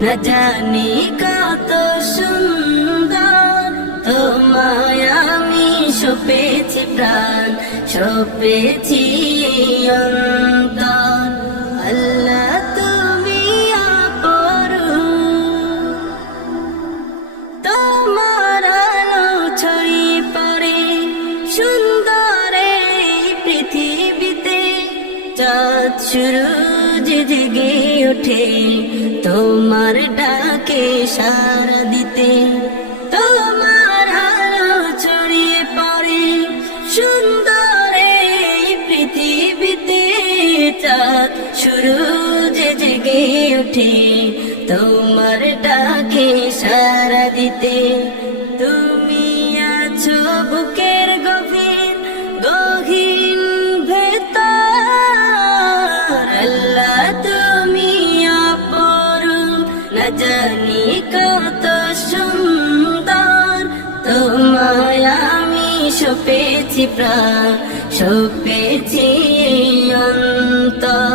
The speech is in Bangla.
না জানি কত সুন্দর তোমায় আমি সপেছি প্রাণ, সপেছি অন্তর। আল্লাহ তুমি অপরূপ, তোমার আলো ছড়িয়ে পড়ে সুন্দর এই পৃথিবীতে। চাঁদ সূরজ জেগে ওঠে তোমার ডাকে সাড়া দিতে। তোমার আলো ছড়িয়ে পড়ে সুন্দর এই পৃথিবীতে। চাঁদ সূরজ জেগে ওঠে তোমার ডাকে সাড়া দিতে। তুমি আছো বুকের গভীর গহীন ভেতর। আল্লাহ তুমি অপরূপ, না জানি কত সুন্দর তোমায় আমি সপেছি প্রাণ, সপেছি অন্তর।